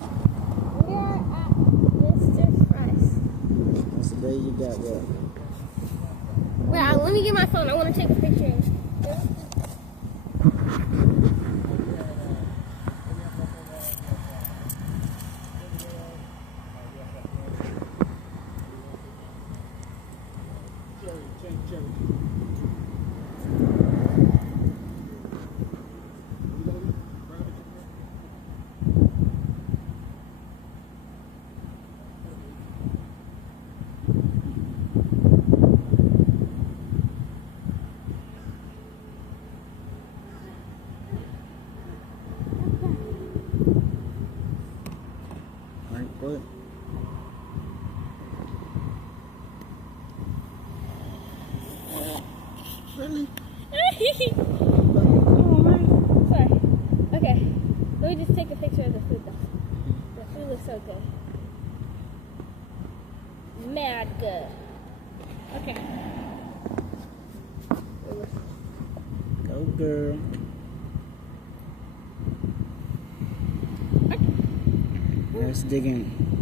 We are at Mr. Fry's. That's the day you got what? Wait, let me get my phone. I want to take a picture. Alright, go ahead. Really? Sorry. Okay. Let me just take a picture of the food though. The food looks so good. Mad good. Okay. Go, girl. Let's dig in.